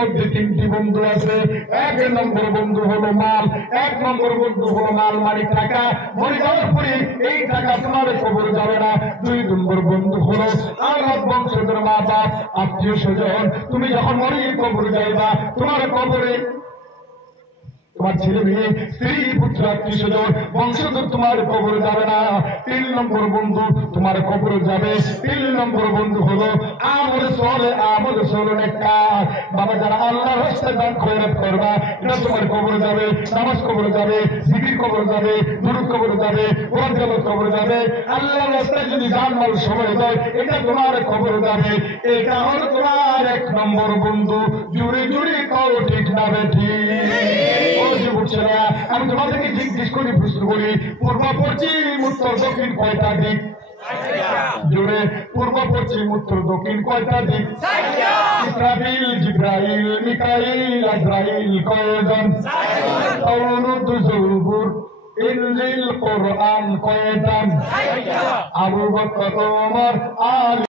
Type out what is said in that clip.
মধ্যে তিনটি বন্ধু আছে। এক নম্বর বন্ধু হলো মাল, এক নম্বর বন্ধু হলো মাল মানে টাকা। মরে যাওয়ার পরে এই টাকা তোমার কবর যাবে না। দুই নম্বর বন্ধু হলো আমার বংশধর, মা বাপ, আত্মীয় স্বজন। তুমি যখন মরে কবর যাইবা, তোমার কবরে তোমার ছেলে মেয়ে, স্ত্রী, পুত্র, আত্মীয় স্বজন, বংশধর তোমার কবর যাবে না। তিন নম্বর বন্ধু তোমার কবর যাবে। তিন নম্বর বন্ধু হলো আমল সলে নেককার। বাবা যারা আল্লাহর রাস্তায় দান খয়রাত করবা, এটা তোমার কবর যাবে। নামাজ কবর যাবে, জিকির কবর যাবে, দুরূদ কবর যাবে, কোরআন তেলাওয়াত কবর যাবে। আল্লাহর রাস্তায় যদি জানমাল সময় দেয়, এটা তোমার কবর যাবে। এটা হলো তোমার এক নম্বর বন্ধু। জুড়ে জুড়ে কও ঠিক না বেঠিক? আমি তোমাদেরকে জিজ্ঞেস করি, প্রশ্ন করি, পূর্ব পশ্চিম উত্তর দক্ষিণ কয়টা দিক? জোরে, পূর্ব পশ্চিম উত্তর দক্ষিণ কয়টা দিক? ইসরাফিল, জিবরাইল, মিকাইল, আজরাইল কয়জন? তাওরাত, জবুর, ইনজিল, কোরআন কয়টা? আবু বকর, ওমর, আলী।